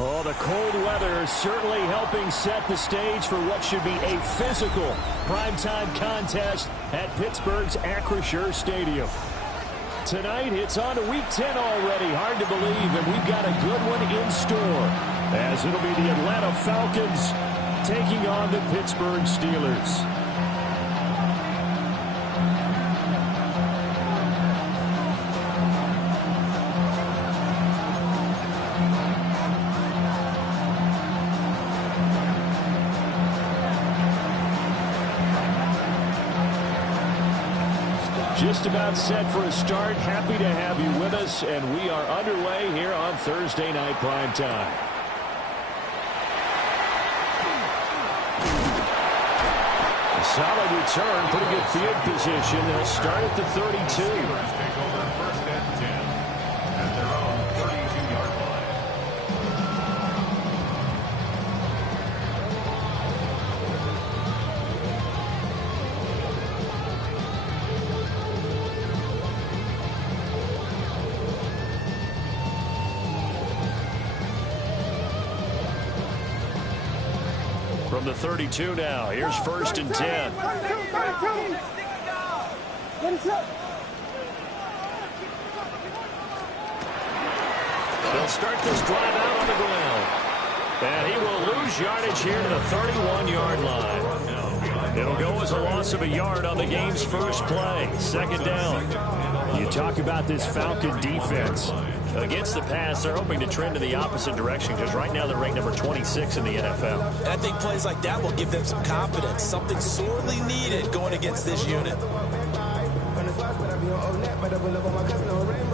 Oh, the cold weather is certainly helping set the stage for what should be a physical primetime contest at Pittsburgh's Acrisure Stadium. Tonight, it's on to Week 10 already. Hard to believe, and we've got a good one in store, as it'll be the Atlanta Falcons taking on the Pittsburgh Steelers. Just about set for a start. Happy to have you with us, and we are underway here on Thursday Night Primetime. A solid return, pretty good field position. They'll start at the 32. From the 32 now, here's 1st and 10. They'll start this drive out on the ground. And he will lose yardage here to the 31-yard line. It'll go as a loss of a yard on the game's first play. 2nd down. You talk about this Falcon defense. Against the pass, they're hoping to trend in the opposite direction because right now they're ranked number 26 in the NFL. And I think plays like that will give them some confidence, something sorely needed going against this unit.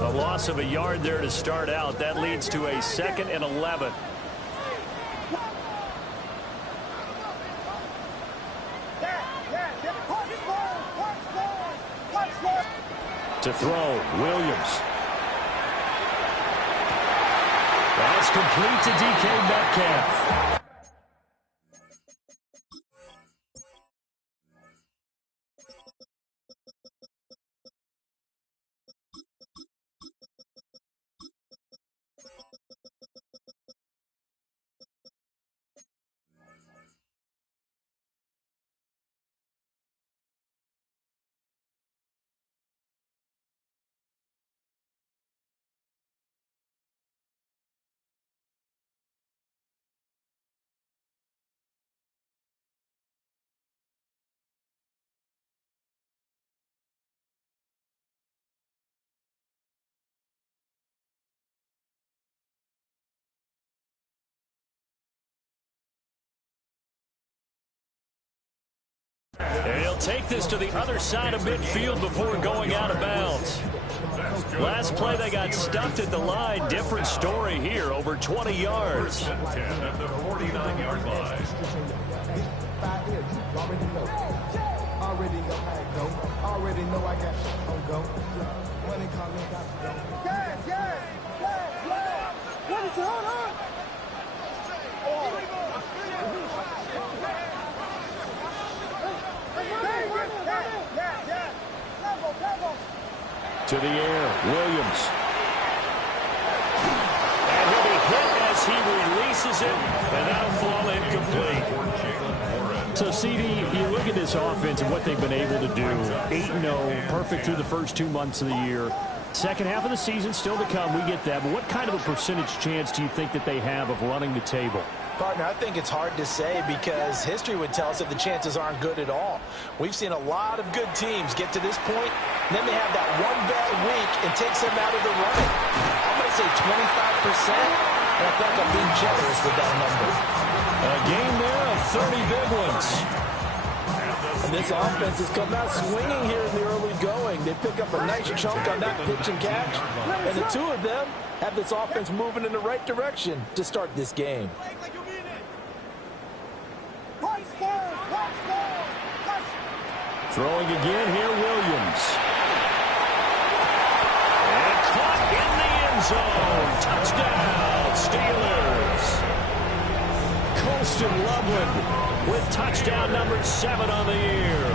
A loss of a yard there to start out. That leads to a 2nd and 11. To throw, Williams. That's complete to DK Metcalf. And he'll take this to the other side of midfield before going out of bounds. Last play they got stuffed at the line. Different story here, over 20 yards. 10 at the 49-yard line. Already know I got shit on go. When they call me, got to go. Yeah. What is it? Hold on. To the air, Williams. And he'll be hit as he releases it, and that'll fall incomplete. So, CD, you look at this offense and what they've been able to do. 8-0, perfect through the first 2 months of the year. Second half of the season still to come, we get that. But what kind of a percentage chance do you think that they have of running the table? Partner, I think it's hard to say because history would tell us that the chances aren't good at all. We've seen a lot of good teams get to this point, and then they have that one bad week and takes them out of the running. I'm going to say 25%, and I think I'm being generous with that number. A game there of 30 big ones. And this offense has come out swinging here in the early going. They pick up a nice chunk on that pitch and catch, and the two of them have this offense moving in the right direction to start this game. Throwing again here, Williams. And caught in the end zone. Touchdown. Steelers. Colston Loveland with touchdown number 7 on the year.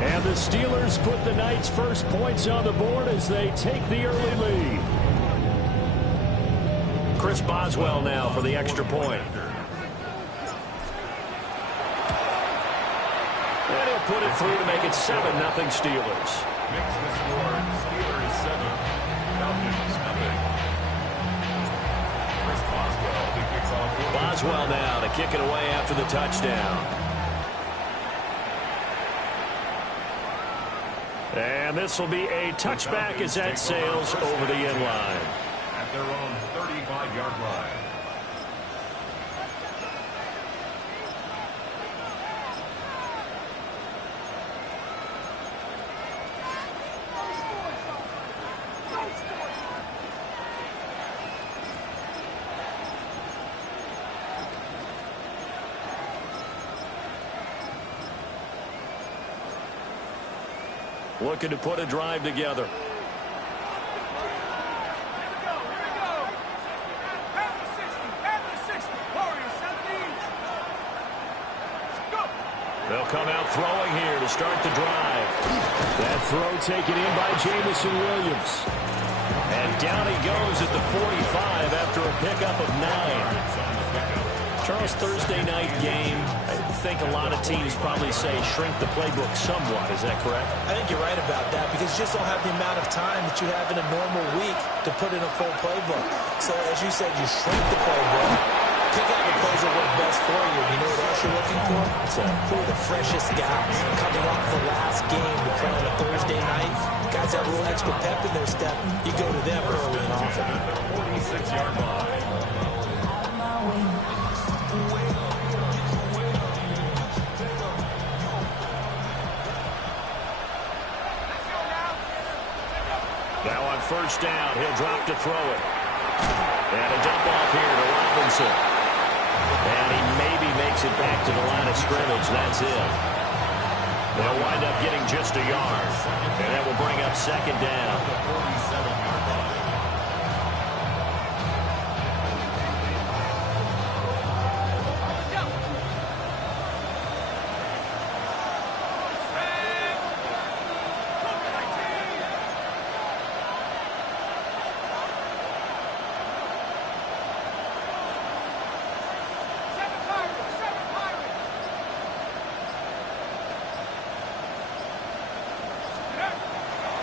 And the Steelers put the Knights' first points on the board as they take the early lead. Chris Boswell now for the extra point. And he'll put it through to make it 7-0 Steelers. Makes the score Steelers 7, Falcons nothing. Chris Boswell, the kicks off. Boswell now to kick it away after the touchdown. And this will be a touchback as that sails over the end line. At their own 35-yard line. Looking to put a drive together. They'll come out throwing here to start the drive. That throw taken in by Jamison Williams. And down he goes at the 45 after a pickup of 9. Charles, Thursday night game, I think a lot of teams probably say shrink the playbook somewhat. Is that correct? I think you're right about that because you just don't have the amount of time that you have in a normal week to put in a full playbook. So as you said, you shrink the playbook, pick out the plays that work best for you. You know what else you're looking for? Who are the freshest guys coming off the last game to play on a Thursday night? Guys that have a little extra pep in their step, you go to them early and often. 46-yard line. Now on first down, he'll drop to throw it. And a dump off here to Robinson. And he maybe makes it back to the line of scrimmage. That's it. They'll wind up getting just a yard. And that will bring up second down.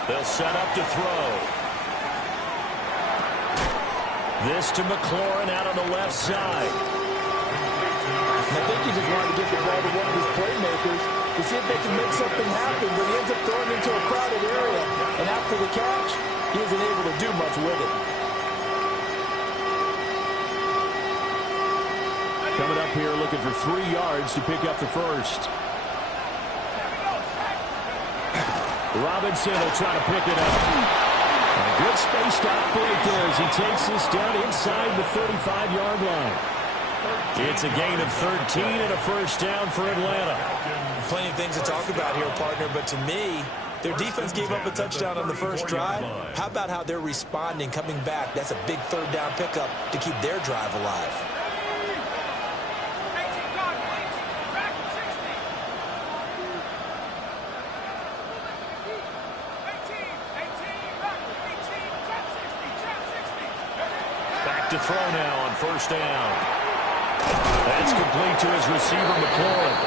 They'll set up to throw. This to McLaurin out on the left side. I think he just wanted to get the ball to one of his playmakers to see if they can make something happen, but he ends up throwing into a crowded area. And after the catch, he isn't able to do much with it. Coming up here looking for 3 yards to pick up the first. Robinson will try to pick it up. A good space to operate there as he takes this down inside the 35-yard line. It's a gain of 13 and a first down for Atlanta. Plenty of things to talk about here, partner, but to me, their defense gave up a touchdown on the first drive. How about how they're responding, coming back? That's a big third down pickup to keep their drive alive. To throw now on first down. That's complete to his receiver, McLaurin.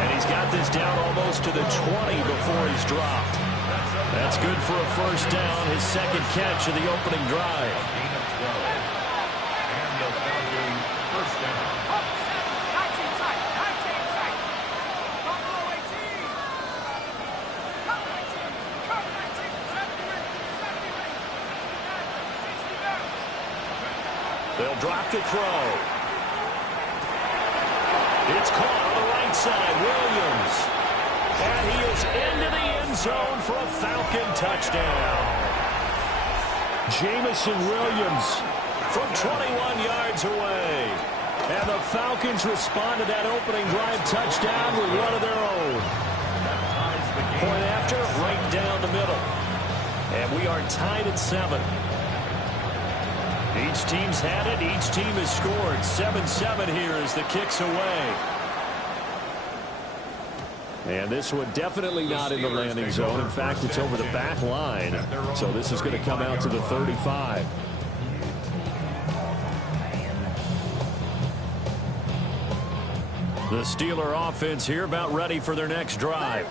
And he's got this down almost to the 20 before he's dropped. That's good for a first down, his second catch of the opening drive. And the Falcons first down. They'll drop to throw. It's caught on the right side. Williams. And he is into the end zone for a Falcon touchdown. Jamison Williams from 21 yards away. And the Falcons respond to that opening drive touchdown with one of their own. Point after, right down the middle. And we are tied at 7. Each team's had it. Each team has scored. 7-7 here as the kick's away. And this one definitely not in the landing zone. In fact, it's over the back line. So this is going to come out to the 35. The Steeler offense here about ready for their next drive.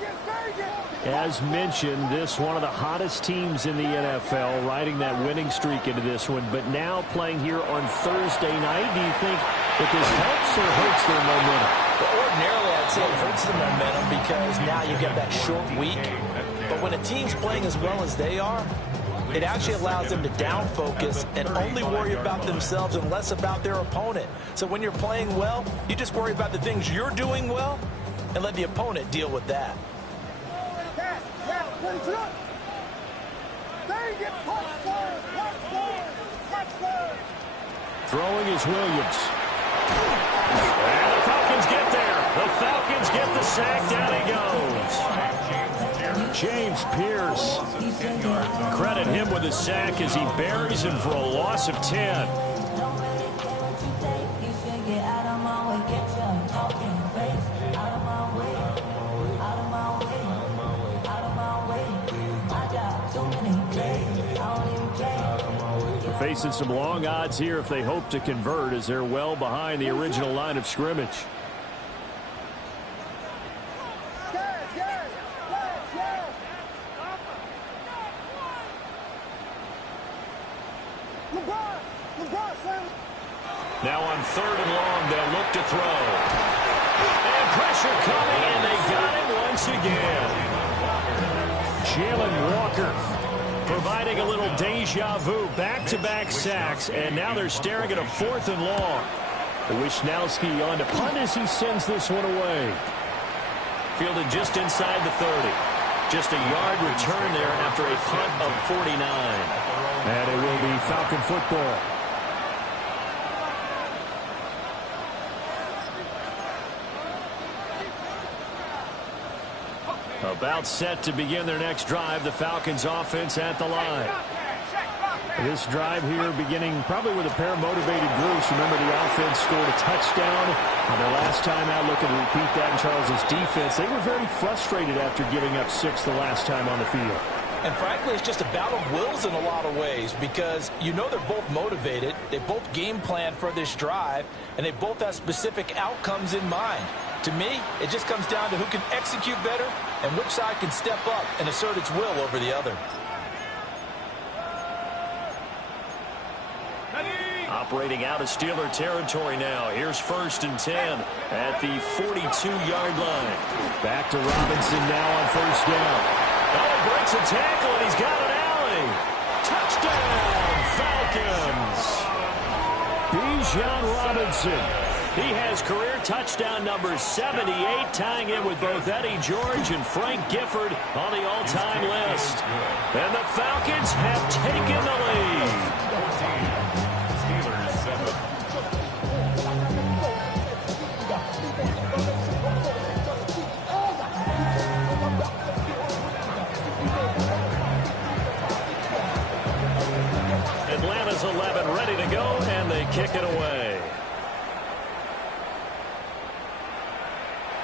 As mentioned, this one of the hottest teams in the NFL, riding that winning streak into this one, but now playing here on Thursday night. Do you think that this helps or hurts their momentum? Well, ordinarily, I'd say it hurts the momentum because now you get that short week. But when a team's playing as well as they are, it actually allows them to down focus and only worry about themselves and less about their opponent. So when you're playing well, you just worry about the things you're doing well and let the opponent deal with that. Throwing is Williams. And the Falcons get there. The Falcons get the sack. Down he goes. James Pierce. Credit him with a sack as he buries him for a loss of 10. Facing some long odds here if they hope to convert, as they're well behind the original line of scrimmage. Now on 3rd and long, they'll look to throw. And pressure coming, and they got him once again. Jalen Walker providing a little deja vu, back-to-back sacks, and now they're staring at a 4th and long. Wishnowski on to punt as he sends this one away. Fielded just inside the 30. Just a yard return there after a punt of 49. And it will be Falcon football. About set to begin their next drive, the Falcons offense at the line. This drive here beginning probably with a pair of motivated groups. Remember, the offense scored a touchdown on their last time out. Looking to repeat that in Charles's defense. They were very frustrated after giving up 6 the last time on the field. And frankly, it's just a battle of wills in a lot of ways because you know they're both motivated. They both game plan for this drive, and they both have specific outcomes in mind. To me, it just comes down to who can execute better and which side can step up and assert its will over the other. Operating out of Steeler territory now. Here's 1st and 10 at the 42-yard line. Back to Robinson now on 1st down. Oh, breaks a tackle, and he's got an alley. Touchdown, Falcons. Bijan Robinson. He has career touchdown number 78, tying in with both Eddie George and Frank Gifford on the all-time list. And the Falcons have taken the lead. Steelers 7. Atlanta's 11 ready to go, and they kick it away.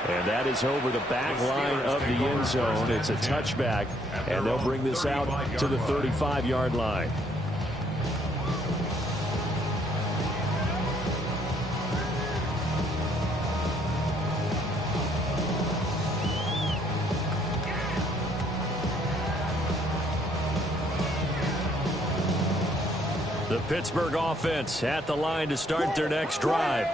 And that is over the back line of the end zone. It's a touchback, and they'll bring this out to the 35-yard line. The Pittsburgh offense at the line to start their next drive.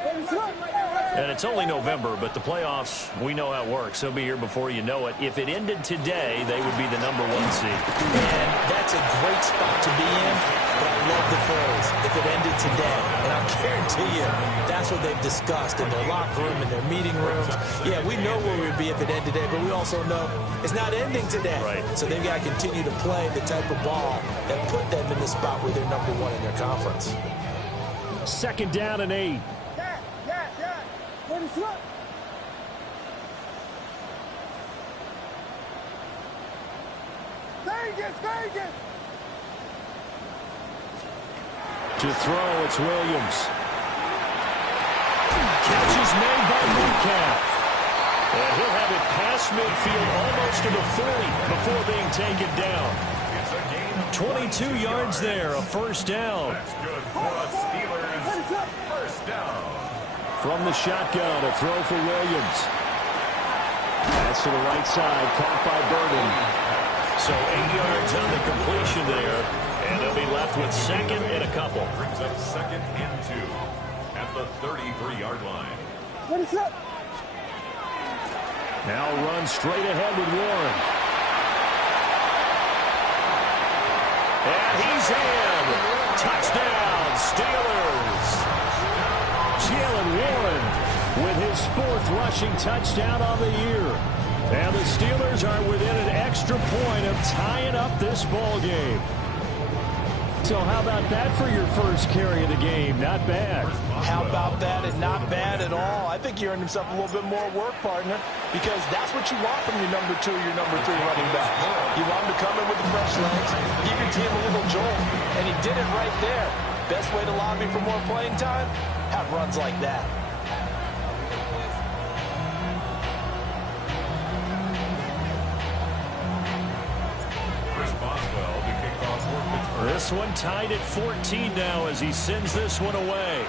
And it's only November, but the playoffs, we know how it works. They'll be here before you know it. If it ended today, they would be the #1 seed. And that's a great spot to be in, but I love the phrase, if it ended today. And I guarantee you, that's what they've discussed in their locker room, in their meeting rooms. Yeah, we know where we'd be if it ended today, but we also know it's not ending today. Right. So they've got to continue to play the type of ball that put them in the spot where they're #1 in their conference. 2nd down and 8. To throw, it's Williams. Catch is made by Metcalf. And he'll have it past midfield almost to the 40 before being taken down. 22 yards there, a first down. That's good for the Steelers. First down. From the shotgun, a throw for Williams. Pass to the right side, caught by Burden. So 8 yards on the completion there, and they'll be left with second and a couple. Brings up second and 2 at the 33-yard line. What is that? Now run straight ahead with Warren. And he's in. Touchdown, Steelers. Jalen Warren with his 4th rushing touchdown on the year. And the Steelers are within an extra point of tying up this ball game. So how about that for your first carry of the game? Not bad. How about that? And not bad at all. I think you earned himself a little bit more work, partner, because that's what you want from your number 2, your number 3 running back. You want him to come in with the fresh legs, give your team a little jolt, and he did it right there. Best way to lobby for more playing time? Have runs like that. This one tied at 14 now as he sends this one away.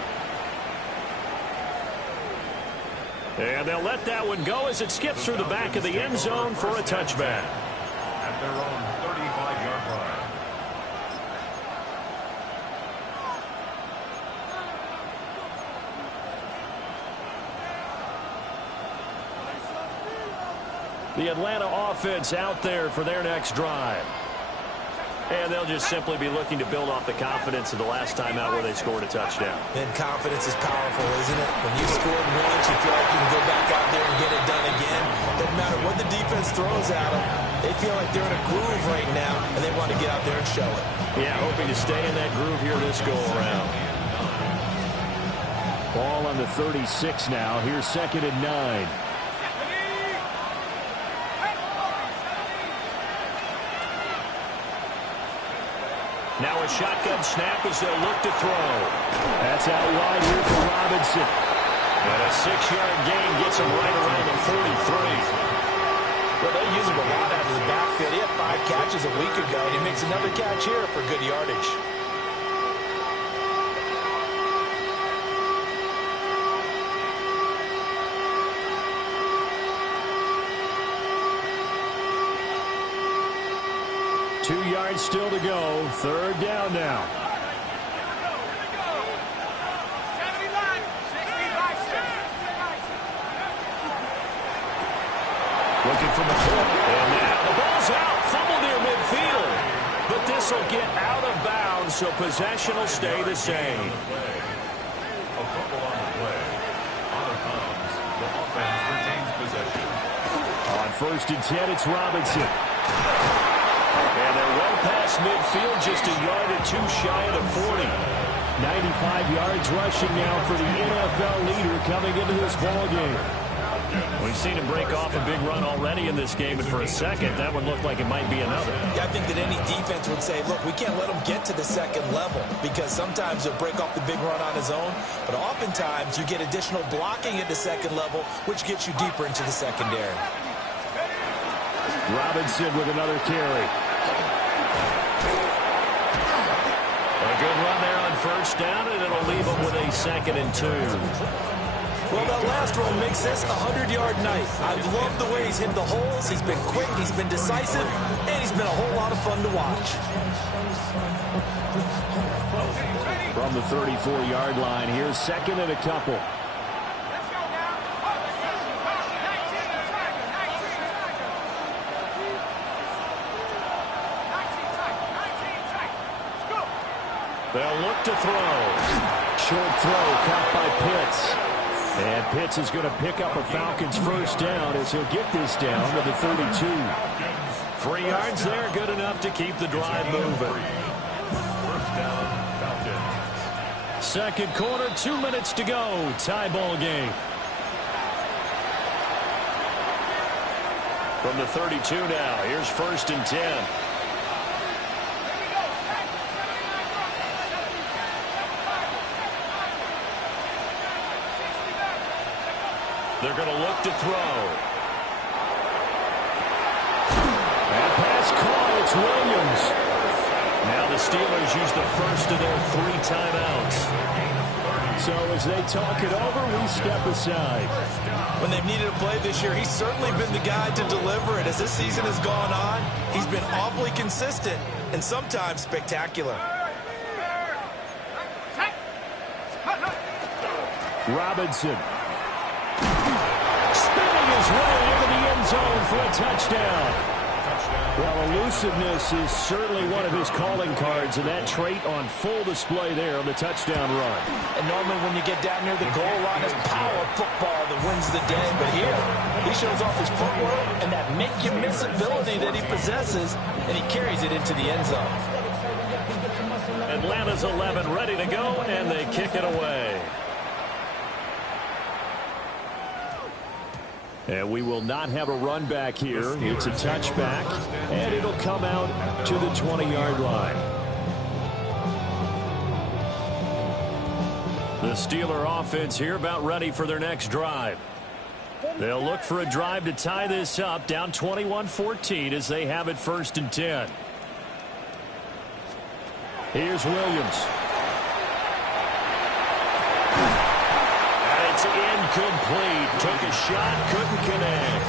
And they'll let that one go as it skips through the back of the end zone for a touchback. At their own 35-yard line. The Atlanta offense out there for their next drive. And they'll just simply be looking to build off the confidence of the last time out where they scored a touchdown. And confidence is powerful, isn't it? When you scored once, you feel like you can go back out there and get it done again. Doesn't matter what the defense throws at them. They feel like they're in a groove right now, and they want to get out there and show it. Yeah, hoping to stay in that groove here this go-around. Ball on the 36 now. Here's 2nd and 9. Now a shotgun snap as they'll look to throw. That's out wide here for Robinson. And a 6-yard gain gets him right around the 43. Well, they use him a lot out of the backfield. He had 5 catches a week ago, and he makes another catch here for good yardage. Two yards still to go. 3rd down now. Looking for McCoy. And now the ball's out. Fumble near midfield. But this will get out of bounds, so possession will stay the same. A fumble on the play. Out of bounds. The offense retains possession. On 1st and 10, it's Robinson. And they're well past midfield, just a yard or 2 shy of the 40. 95 yards rushing now for the NFL leader coming into this ball game. We've seen him break off a big run already in this game, and for a second, that one looked like it might be another. Yeah, I think that any defense would say, look, we can't let him get to the 2nd level, because sometimes he'll break off the big run on his own, but oftentimes you get additional blocking at the 2nd level, which gets you deeper into the secondary. Robinson with another carry. A good run there on 1st down, and it'll leave him with a 2nd and 2. Well, that last run makes this a 100-yard night. I've loved the way he's hit the holes. He's been quick, he's been decisive, and he's been a whole lot of fun to watch. From the 34-yard line, here's 2nd and a couple. They'll look to throw. Short throw caught by Pitts. And Pitts is going to pick up a Falcons 1st down as he'll get this down to the 32. 3 yards there, good enough to keep the drive moving. 1st down, Falcons. 2nd quarter, 2 minutes to go. Tie ball game. From the 32 now, here's 1st and 10. They're going to look to throw. That pass caught. It's Williams. Now the Steelers use the first of their 3 timeouts. So as they talk it over, we step aside. When they've needed a play this year, he's certainly been the guy to deliver it. As this season has gone on, he's been awfully consistent and sometimes spectacular. Robinson. Spinning his way into the end zone for a touchdown. Well, elusiveness is certainly one of his calling cards, and that trait on full display there on the touchdown run. And normally when you get down near the goal line, it's power football that wins the day. But here, he shows off his footwork and that make-you-miss ability that he possesses, and he carries it into the end zone. Atlanta's 11 ready to go, and they kick it away. And we will not have a run back here. It's a touchback, and it'll come out to the 20-yard line. The Steeler offense here about ready for their next drive. They'll look for a drive to tie this up, down 21-14 as they have it 1st and 10. Here's Williams. And it's incomplete. Took a shot, couldn't connect.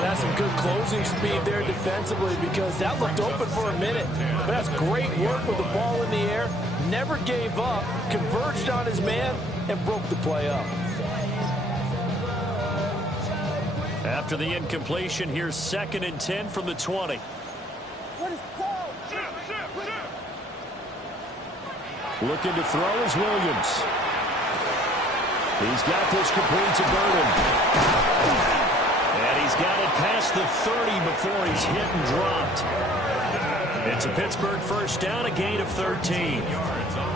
That's some good closing speed there defensively, because that looked open for a minute. But that's great work with the ball in the air. Never gave up, converged on his man, and broke the play up. After the incompletion, here's 2nd and 10 from the 20. Looking to throw is Williams. He's got this complete to Burden. And he's got it past the 30 before he's hit and dropped. It's a Pittsburgh 1st down, a gain of 13.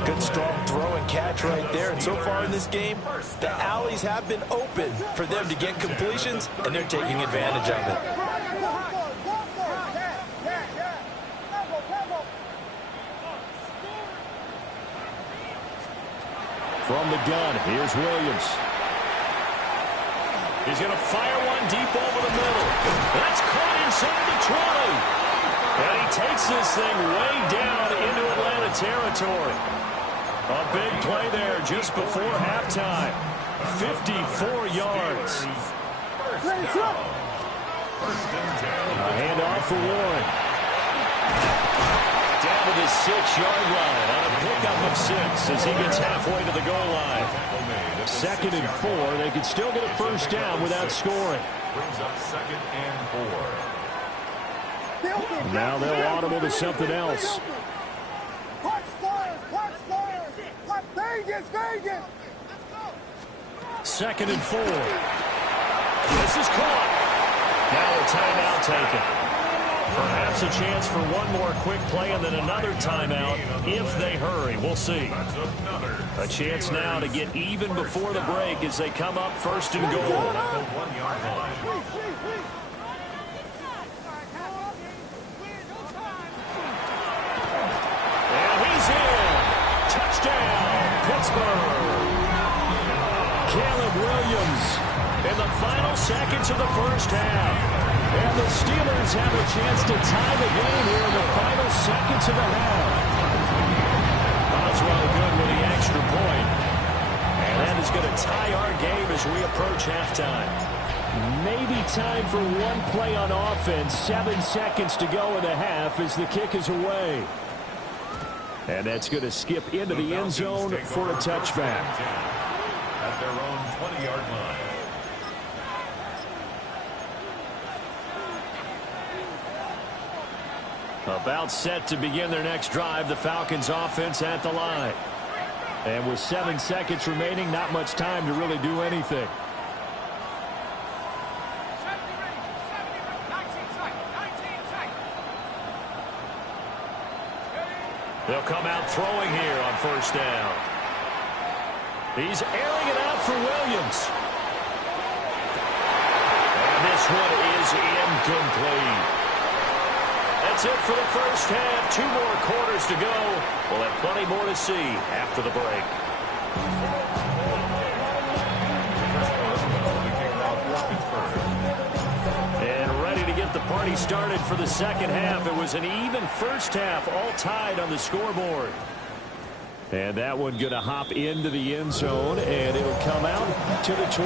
Good strong throw and catch right there. And so far in this game, the alleys have been open for them to get completions, and they're taking advantage of it. From the gun, here's Williams. He's going to fire one deep over the middle. That's caught inside the 20. And he takes this thing way down into Atlanta territory. A big play there just before halftime. 54 yards. A handoff for Warren. Down to the 6-yard line on a pickup of 6 as he gets halfway to the goal line. 2nd and 4. They could still get a 1st down without scoring. Brings up 2nd and 4. Now they'll audible to something else. Second and 4. This is caught. Now a timeout taken. Perhaps a chance for one more quick play and then another timeout if they hurry. We'll see. A chance now to get even before the break as they come up 1st and goal. And he's in. Touchdown, Pittsburgh. Caleb Williams In the final seconds of the 1st half. And the Steelers have a chance to tie the game here in the final seconds of the half. Oswald good with the extra point. And that is going to tie our game as we approach halftime. Maybe time for one play on offense. 7 seconds to go in the half as the kick is away. And that's going to skip into the end zone for a touchback. At their own 20-yard line. About set to begin their next drive, the Falcons offense at the line. And with 7 seconds remaining, not much time to really do anything. They'll come out throwing here on 1st down. He's airing it out for Williams. And this one is incomplete. That's it for the 1st half. 2 more quarters to go. We'll have plenty more to see after the break. already started for the second half. It was an even first half, all tied on the scoreboard. And that one going to hop into the end zone, and it'll come out to the 20.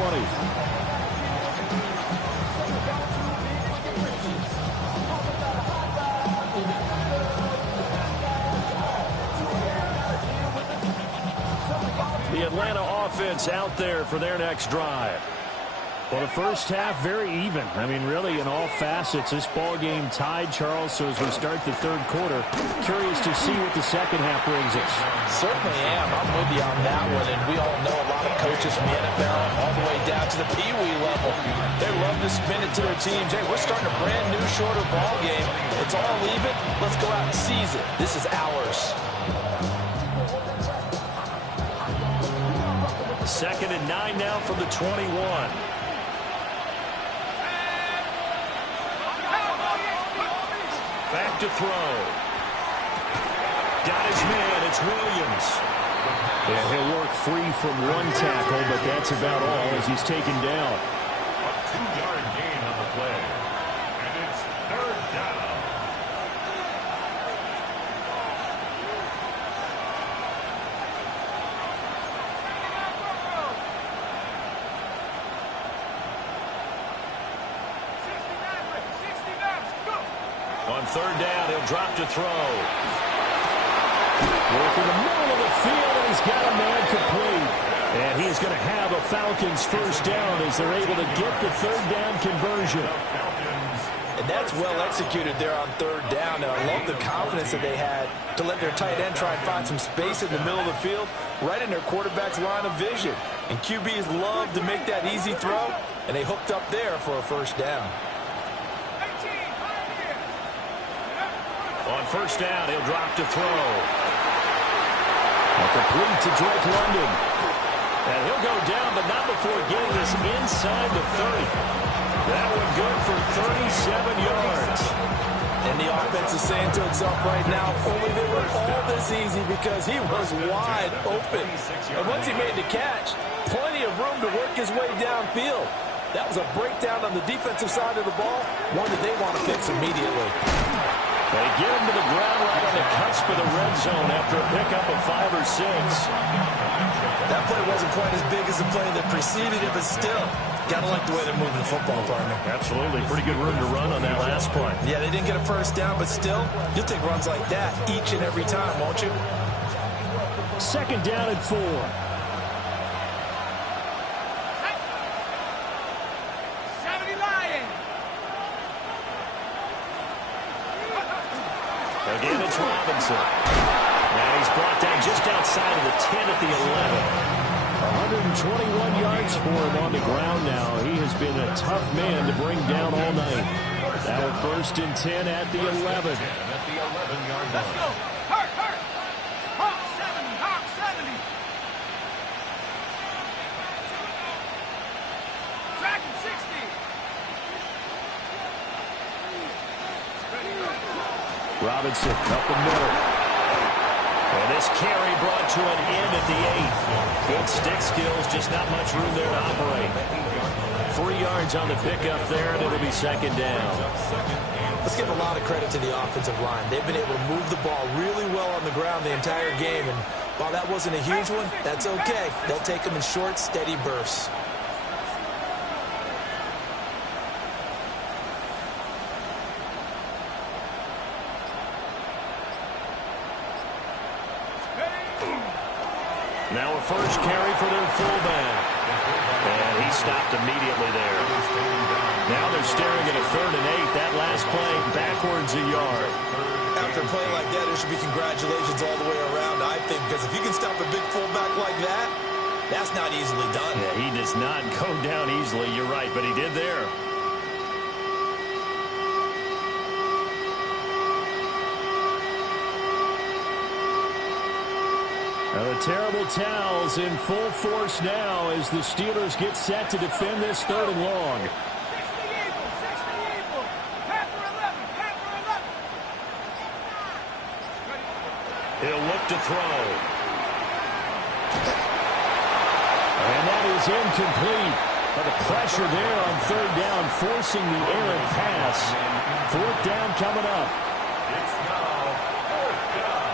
The Atlanta offense out there for their next drive. Well, the first half, very even. I mean, really, in all facets, this ball game tied, Charles. So as we start the third quarter, curious to see what the second half brings us. Certainly am. I'm with you on that one. And we all know a lot of coaches from the NFL all the way down to the Pee-wee level. They love to spin it to their teams. Hey, we're starting a brand new, shorter ball game. It's all even. Let's go out and seize it. This is ours. 2nd and 9 now from the 21. Back to throw. Got his man. It's Williams. Yeah, he'll work free from one tackle, but that's about all as he's taken down. A 2-yard gain on the play. And it's 3rd down. On 3rd down, he'll drop to throw. Work in the middle of the field, and he's got a man complete. And he's going to have a Falcons first down as they're able to get the 3rd down conversion. And that's well executed there on 3rd down. And I love the confidence that they had to let their tight end try and find some space in the middle of the field, right in their quarterback's line of vision. And QBs love to make that easy throw, and they hooked up there for a first down. On 1st down, he'll drop to throw. A complete to Drake London. And he'll go down, but not before getting this inside the 30. That one good for 37 yards. And the offense is saying to itself right now, only they were all this easy because he was wide open. And once he made the catch, plenty of room to work his way downfield. That was a breakdown on the defensive side of the ball, one that they want to fix immediately. They get him to the ground right on the cusp of the red zone after a pickup of 5 or 6. That play wasn't quite as big as the play that preceded it, but still, got to like the way they're moving the football, partner. Absolutely. Pretty good room to run on that last play. Yeah, they didn't get a first down, but still, you'll take runs like that each and every time, won't you? 2nd down and 4. Again, it's Robinson. And he's brought down just outside of the 10 at the 11. 121 yards for him on the ground now. He has been a tough man to bring down all night. Now 1st and 10 at the 11. At the 11-yard line. Let's go. Hurt. Hawk 70. Hawk 70. Dragon 60. Robinson up the middle. And this carry brought to an end at the 8th. Good stick skills, just not much room there to operate. 3 yards on the pickup there, and it'll be 2nd down. Let's give a lot of credit to the offensive line. They've been able to move the ball really well on the ground the entire game, and while that wasn't a huge one, that's okay. They'll take them in short, steady bursts. Now a first carry for their fullback. And he stopped immediately there. Now they're staring at a 3rd and 8. That last play backwards a yard. After a play like that, there should be congratulations all the way around, I think, because if you can stop a big fullback like that, that's not easily done. Yeah, he does not go down easily. You're right, but he did there. The terrible towels in full force now as the Steelers get set to defend this 3rd and long. 60 Eagle. Panther 11. He'll look to throw. And that is incomplete. But the pressure there on third down, forcing the errant pass. Fourth down coming up. It's now fourth down.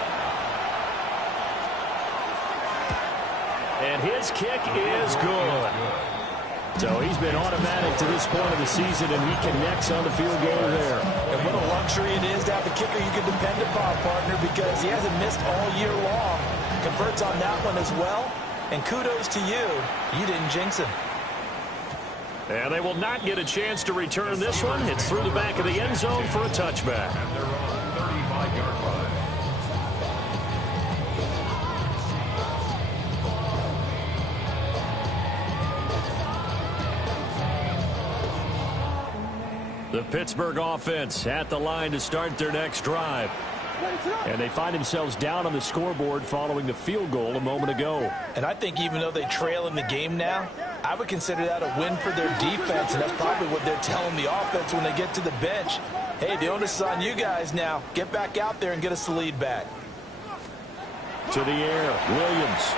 And his kick is good. So he's been automatic to this point of the season, and he connects on the field goal there. And what a luxury it is to have a kicker you can depend upon, partner, because he hasn't missed all year long. Converts on that one as well. And kudos to you. You didn't jinx him. And they will not get a chance to return this one. It's through the back of the end zone for a touchback. And they're on 35-yard line. The Pittsburgh offense at the line to start their next drive. And they find themselves down on the scoreboard following the field goal a moment ago. And I think even though they trail in the game now, I would consider that a win for their defense, and that's probably what they're telling the offense when they get to the bench. Hey, the onus is on you guys now. Get back out there and get us the lead back. To the air, Williams.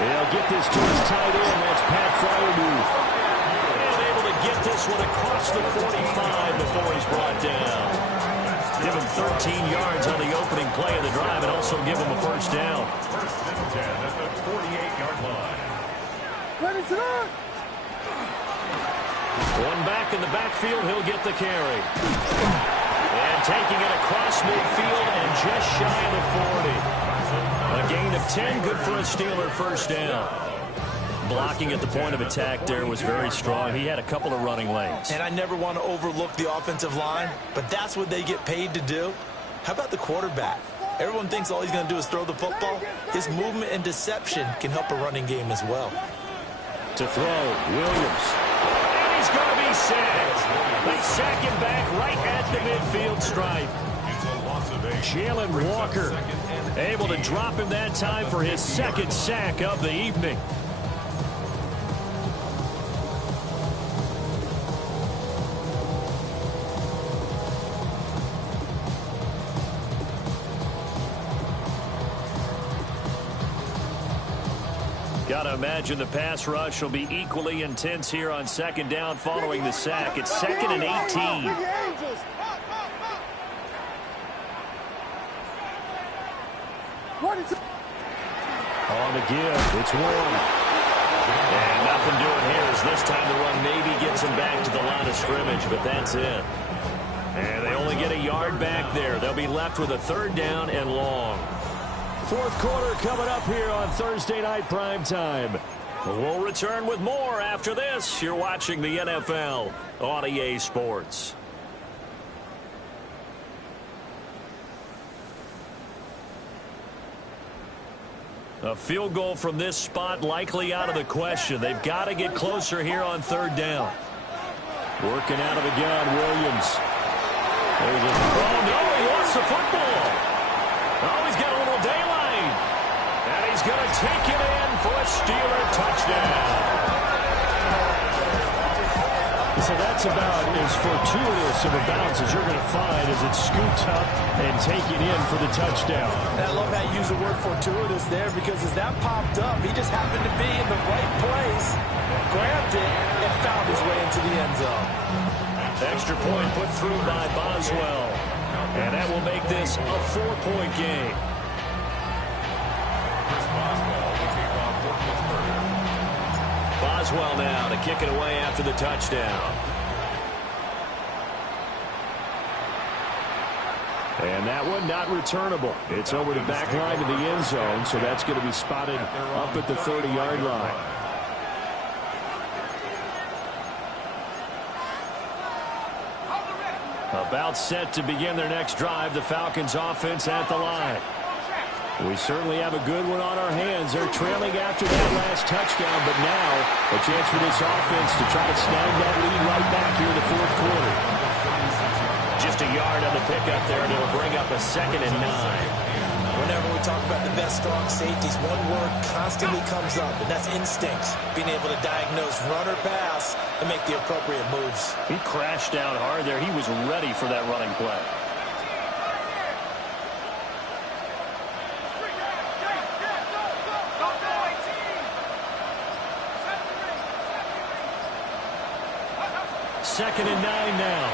They'll get this to his tight end. That's Pat Fryermuth. And able to get this one across the 45 before he's brought down. Give him 13 yards on the opening play of the drive and also give him a first down. First and 10 at the 48-yard line. One back in the backfield, he'll get the carry. And taking it across midfield and just shy of the 40. A gain of 10, good for a Steeler first down. Blocking at the point of attack there was very strong. He had a couple of running lanes. And I never want to overlook the offensive line, but that's what they get paid to do. How about the quarterback? Everyone thinks all he's going to do is throw the football. His movement and deception can help a running game as well. To throw, Williams. And he's going to be sacked. They sack him back right at the midfield stripe. It's a loss of 8. Jalen Walker able to drop him that time for his second sack of the evening. Got to imagine the pass rush will be equally intense here on second down following the sack. It's 2nd and 18. On the give, it's Warren. And nothing doing here as this time the run maybe gets him back to the line of scrimmage, but that's it. And they only get a yard back there. They'll be left with a third down and long. Fourth quarter coming up here on Thursday Night Prime Time. We'll return with more after this. You're watching the NFL on EA Sports. A field goal from this spot likely out of the question. They've got to get closer here on third down. Working out of the gun, Williams. There's a throw. No, he lost the football. Oh, he's got a little daylight. And he's going to take it in for a Steeler touchdown. So that's about as fortuitous of a bounce as you're going to find as it's scooped up and taken in for the touchdown. And I love how you use the word fortuitous there, because as that popped up, he just happened to be in the right place, grabbed it, and found his way into the end zone. Extra point put through by Boswell. And that will make this a 4-point game. Boswell now to kick it away after the touchdown. And that one not returnable. It's over the back line of the end zone, so that's going to be spotted up at the 30-yard line. About set to begin their next drive, the Falcons offense at the line. We certainly have a good one on our hands. They're trailing after that last touchdown, but now a chance for this offense to try to snag that lead right back here in the fourth quarter. Just a yard on the pickup there, and it'll bring up a 2nd and 9. Whenever we talk about the best strong safeties, one word constantly comes up, and that's instincts. Being able to diagnose run or pass and make the appropriate moves. He crashed down hard there. He was ready for that running play. 2nd and 9 now.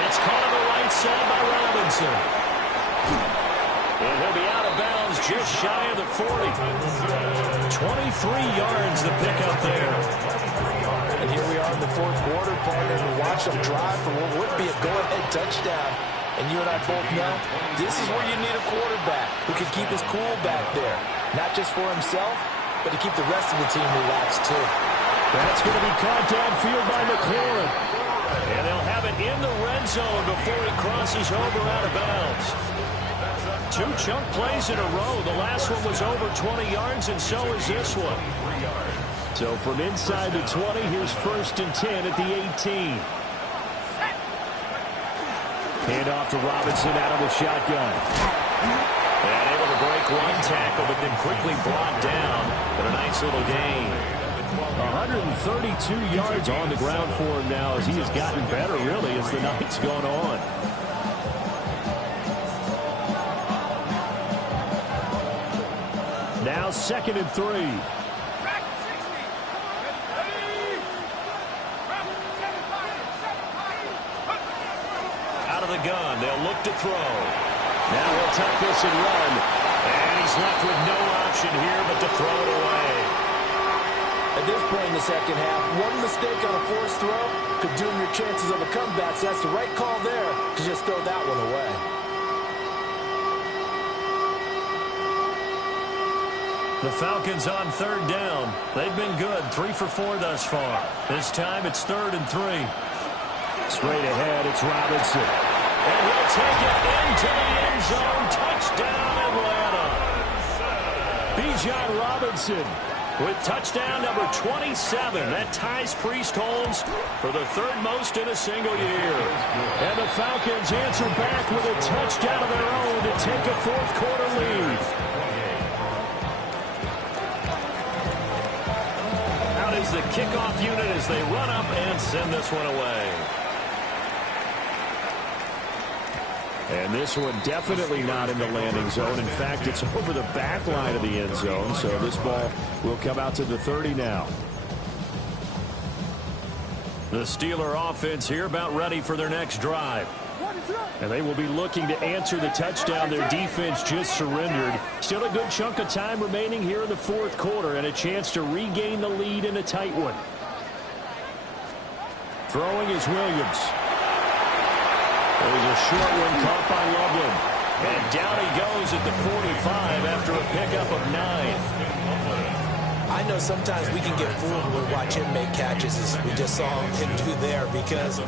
It's caught on the right side by Robinson. And he'll be out of bounds just shy of the 40. 23 yards the pickup there. And here we are in the fourth quarter, partner, to watch them drive for what would be a go-ahead touchdown. And you and I both know this is where you need a quarterback who can keep his cool back there. Not just for himself, but to keep the rest of the team relaxed too. That's going to be caught downfield by McLaurin. And they'll have it in the red zone before he crosses over out of bounds. 2 chunk plays in a row. The last one was over 20 yards, and so is this one. So from inside the 20, here's 1st and 10 at the 18. Hand off to Robinson out of the shotgun. And able to break one tackle, but then quickly brought down. But a nice little gain. 132 yards on the ground for him now as he has gotten better, really, as the night's gone on. Now 2nd and 3. The gun. They'll look to throw. Now he'll tuck this and run. And he's left with no option here but to throw it away. At this point in the second half, one mistake on a forced throw could doom your chances of a comeback. So that's the right call there to just throw that one away. The Falcons on 3rd down. They've been good. 3 for 4 thus far. This time it's 3rd and 3. Straight ahead, it's Robinson. And he'll take it into the end zone. Touchdown, Atlanta. Bijan Robinson with touchdown number 27. That ties Priest Holmes for the 3rd most in a single year. And the Falcons answer back with a touchdown of their own to take a 4th quarter lead. Out is the kickoff unit as they run up and send this one away. And this one definitely not in the landing zone. In fact, it's over the back line of the end zone. So this ball will come out to the 30 now. The Steeler offense here about ready for their next drive. And they will be looking to answer the touchdown their defense just surrendered. Still a good chunk of time remaining here in the 4th quarter and a chance to regain the lead in a tight one. Throwing is Williams. There's a short one caught by Loveland. And down he goes at the 45 after a pickup of 9. I know sometimes we can get fooled when we watch him make catches as we just saw him do there because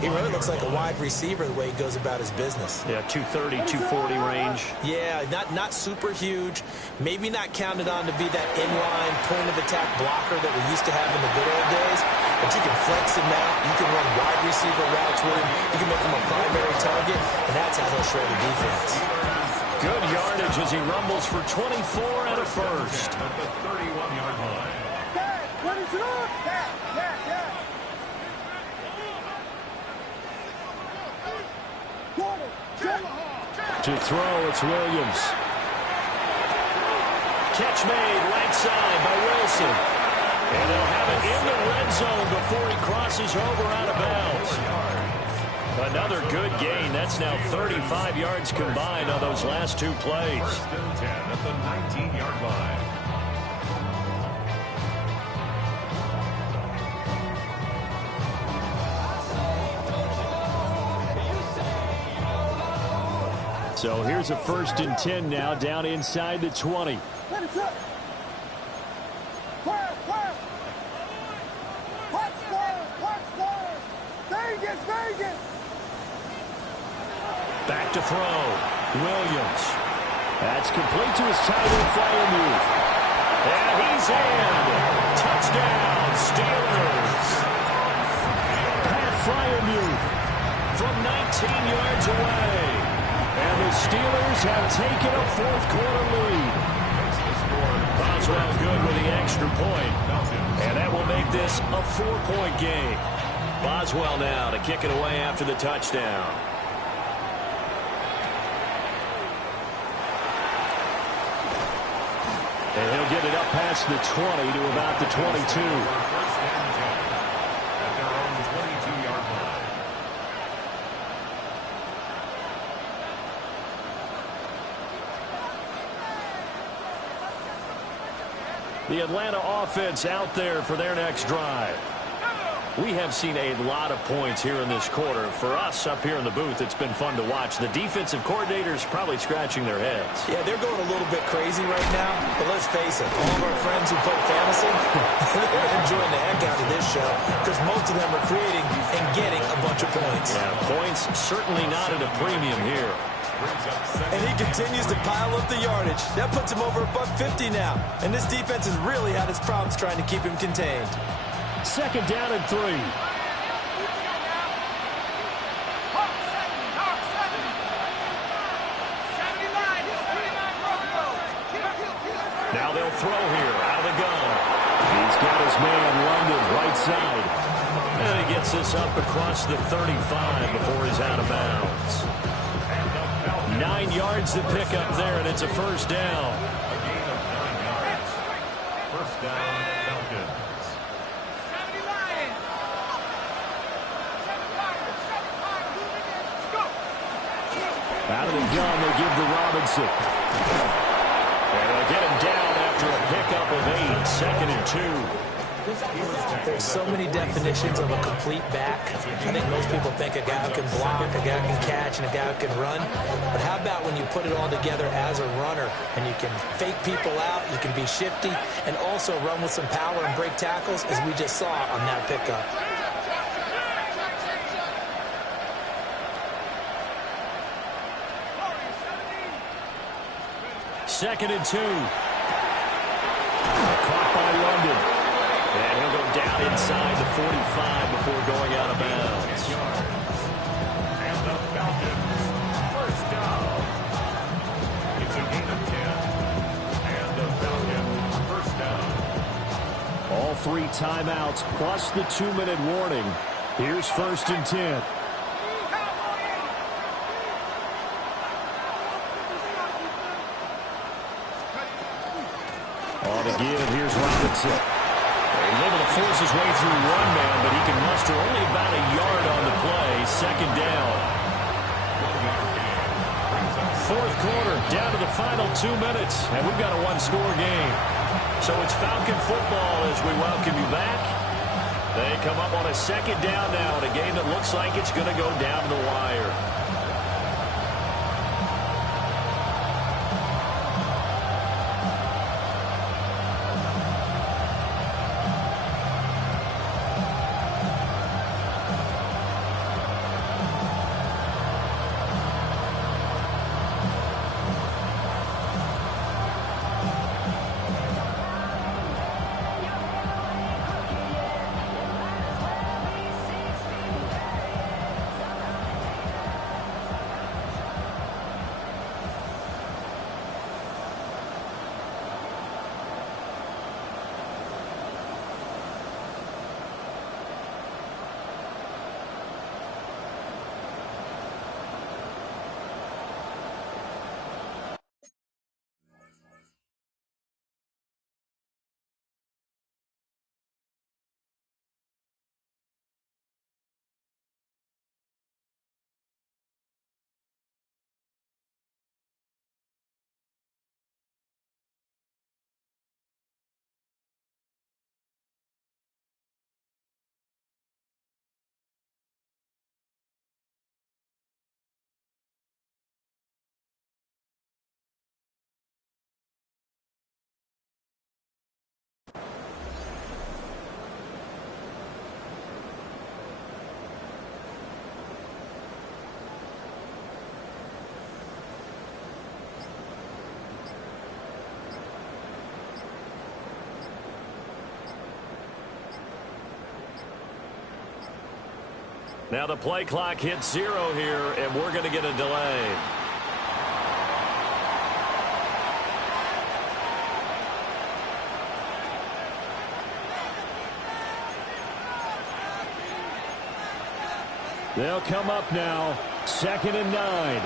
he really looks like a wide receiver the way he goes about his business. Yeah, 230, 240 range. Yeah, not super huge. Maybe not counted on to be that inline point-of-attack blocker that we used to have in the good old days. But you can flex him out. You can run wide receiver routes with him. You can make him a primary target, and that's how he'll shred a defense. Good yardage as he rumbles for 24 and a first. At the 31-yard line. To throw, it's Williams. Catch made right side by Wilson. And they'll have it in the red zone before he crosses over out of bounds. Another good gain. That's now 35 yards combined on those last 2 plays. 1st and 10 at the 19-yard line. So here's a 1st and 10 now down inside the 20. Back to throw. Williams. That's complete to his tight end, Freiermuth. And he's in. Touchdown, Steelers. Pat Freiermuth from 19 yards away. And the Steelers have taken a 4th quarter lead. Boswell good with the extra point. And that will make this a 4-point game. Boswell now to kick it away after the touchdown. And he'll get it up past the 20 to about the 22. First and 10 at their own 22. The Atlanta offense out there for their next drive. We have seen a lot of points here in this quarter. For us up here in the booth, it's been fun to watch. The defensive coordinators probably scratching their heads. Yeah, they're going a little bit crazy right now. But let's face it, all of our friends who play fantasy, they're enjoying the heck out of this show because most of them are creating and getting a bunch of points. Yeah, points certainly not at a premium here. And he continues to pile up the yardage. That puts him over $150 now. And this defense has really had its problems trying to keep him contained. Second down and 3. Now they'll throw here out of the gun. He's got his man London right side. And he gets this up across the 35 before he's out of bounds. 9 yards to pick up there, and it's a first down. A gain of 9 yards. First down, Falcons. Out of the gun, they give to Robinson. And they'll get him down after a pickup of 8, second and 2. There's so many definitions of a complete back. I think most people think a guy who can block, a guy who can catch, and a guy who can run. But how about when you put it all together as a runner, and you can fake people out, you can be shifty, and also run with some power and break tackles, as we just saw on that pickup. Second and 2. Caught by London. And he'll go down inside the 45 before going out of bounds. And the Falcons, first down. It's a gain of 10. And the Falcons, first down. All 3 timeouts plus the 2-minute warning. Here's first and 10. On to give, here's Robinson. He's able to force his way through one man, but he can muster only about a yard on the play. Second down. 1-yard gain. Fourth quarter, down to the final 2 minutes, and we've got a one-score game. So it's Falcon football as we welcome you back. They come up on a second down now in a game that looks like it's going to go down to the wire. Now the play clock hits 0 here, and we're going to get a delay. They'll come up now, 2nd and 9.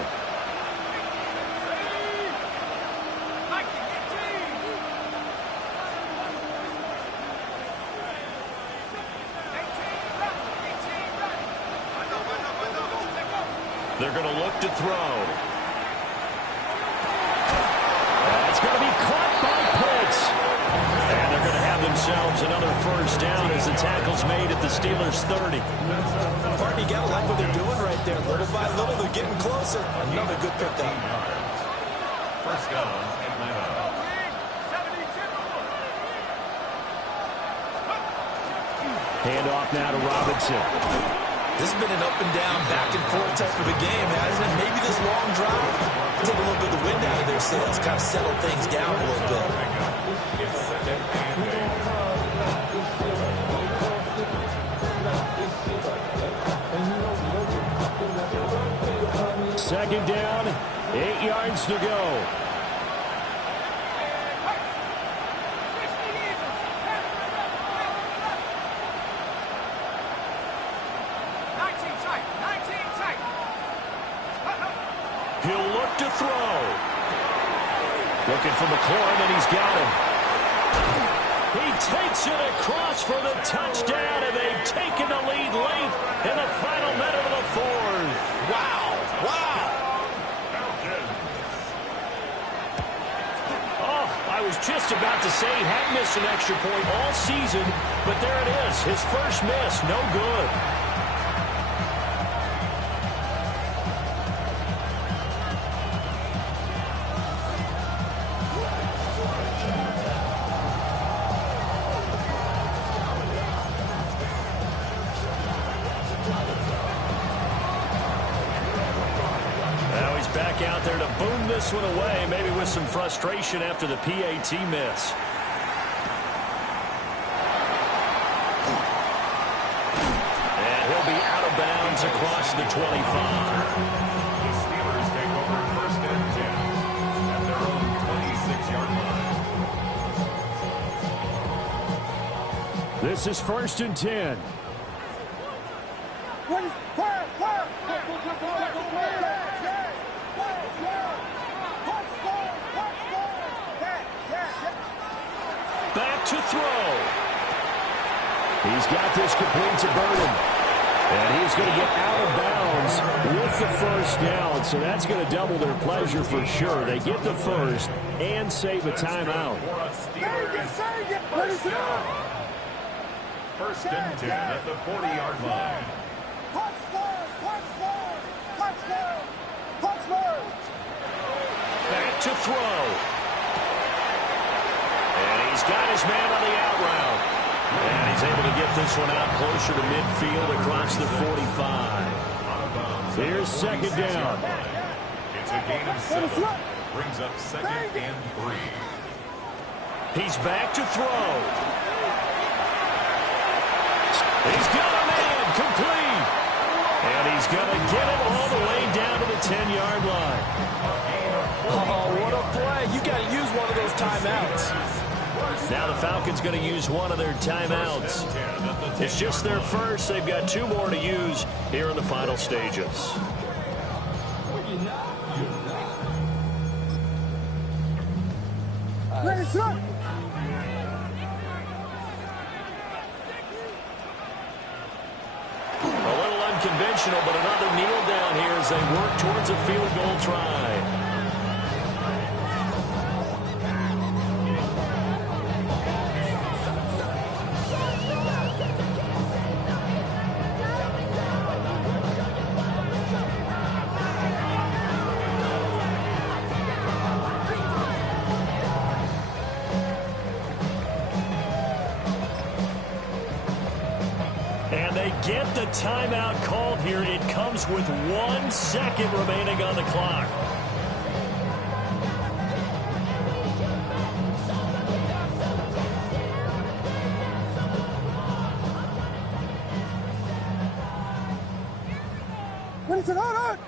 They're going to look to throw. That's going to be caught by Pitts. And they're grabs another first down as the tackle's made at the Steelers' 30. Partner, you got to like what they're doing right there. Little by little, they're getting closer. Another good pickup. First down, Atlanta. Handoff now to Robinson. This has been an up and down, back and forth type of a game, hasn't it? Maybe this long drive take a little bit of the wind out of their sails, kind of settle things down a little bit. It's second and 8. Second down, 8 yards to go. He'll look to throw. Looking for McLaurin, and he's got him. He takes it across for the touchdown, and they've taken the lead late in the final minute of the fourth. Wow. Wow. Oh, I was just about to say he had missed an extra point all season, but there it is. His first miss, no good. Back out there to boom this one away, maybe with some frustration after the PAT miss. And he'll be out of bounds across the 25. The Steelers take over first and 10 at their own 26-yard line. This is first and 10. Back to throw. He's got this complete to Burden. And he's going to get out of bounds with the first down. So that's going to double their pleasure for sure. They get the first and save a timeout. First and 10 at the 40-yard line. Back to throw. And he's got his man on the out route. And he's able to get this one out closer to midfield across the 45. Here's second down. It's a gain of 7. Brings up second and 3. He's back to throw. He's got a man complete. And he's going to get it all the way down to the 10-yard line. Oh, what a play. You got to use one of those timeouts. Now the Falcons going to use one of their timeouts. It's just their first. They've got 2 more to use here in the final stages. A little unconventional, but another kneel down here as they work towards a field goal try. Get the timeout called here. It comes with 1 second remaining on the clock. What is it? Hold on!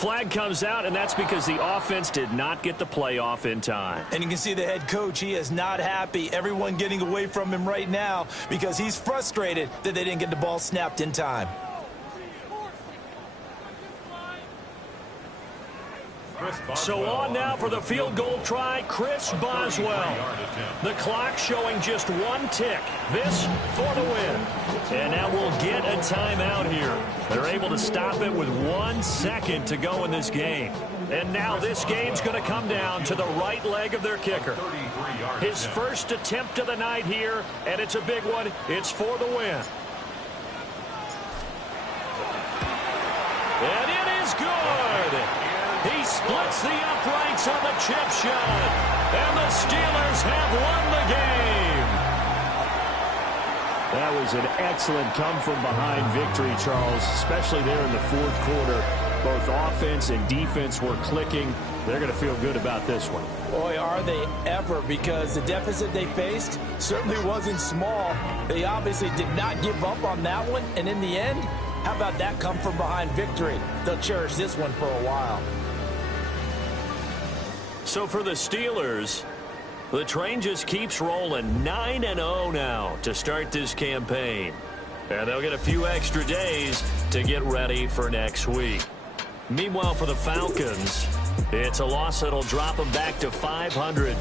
Flag comes out, and that's because the offense did not get the play off in time. And you can see the head coach, he is not happy. Everyone getting away from him right now because he's frustrated that they didn't get the ball snapped in time. So on now for the field goal try, Chris Boswell. The clock showing just one tick. This for the win. And now we'll get a timeout here. They're able to stop it with 1 second to go in this game. And now this game's going to come down to the right leg of their kicker. His first attempt of the night here, and it's a big one. It's for the win. And it is good. He splits the uprights on the chip shot. And the Steelers have won the game. That was an excellent come-from-behind victory, Charles, especially there in the fourth quarter. Both offense and defense were clicking. They're going to feel good about this one. Boy, are they ever, because the deficit they faced certainly wasn't small. They obviously did not give up on that one, and in the end, how about that come-from-behind victory? They'll cherish this one for a while. So for the Steelers, the train just keeps rolling 9-0 now to start this campaign. And they'll get a few extra days to get ready for next week. Meanwhile, for the Falcons, it's a loss that'll drop them back to 500.